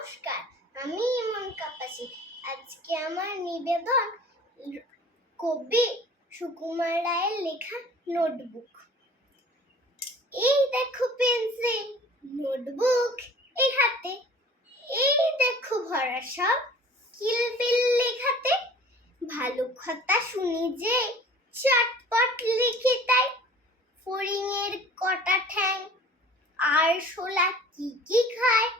নমস্কার, আমি ইমন কাপাসি। আজকে আমার নিবেদন কবি সুকুমার রায়ের লেখা নোটবুক। এই দেখো পেন্সিল, নোটবুক এই হাতে, এই দেখো ভরা সব কিলবিল লেখাতে। ভালো কথা শুনি যে চটপট লিখে তাই। ফড়িংয়ের কটা ঠ্যাং আর শোলা কি কি খায়।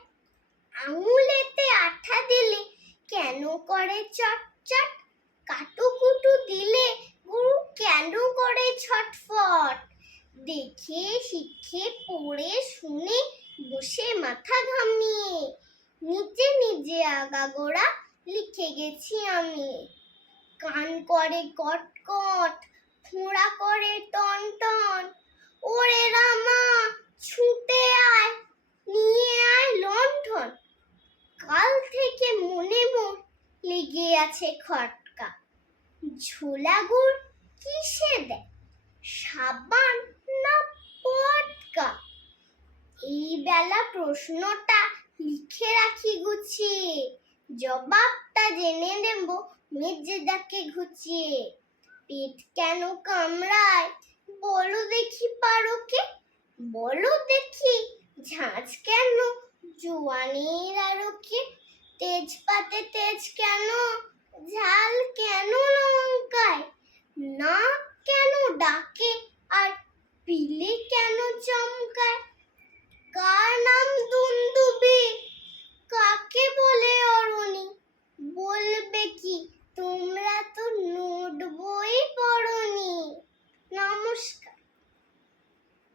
আঙুলেতে আঠা দিলে কেন করে চটচট, কাটুকুটু দিলে গরু কেন করে ছটফট। দেখে শিখে পড়ে শুনে বসে মাথা ঘামিয়ে নিজে নিজে আগাগোড়া লিখে গেছি আমি। কান করে কটকট, ফোঁড়া করে টন টন, ওরে রামা ছুটে আয় নিয়ে আয় লণ্ঠন। কাল থেকে মনে মোর লেগে আছে খটকা, ঝোলা গুড় কিসে দেয়, সাবান না পটকা। এই বেলা প্রশ্নটা লিখে রাখি গুছিয়ে, জবাবটা জেনে নেব মেজেদাকে ঘুচিয়ে। পেট কেন কামড়ায় বলো দেখি পারোকে, বলো দেখি ঝাঁঝ কেন জোয়ানের আরোকে। তেজপাতে তেজ কেন, ঝাল কেন লঙ্কায়, নাক কেন ডাকে আর পিলে কেন চমকায়।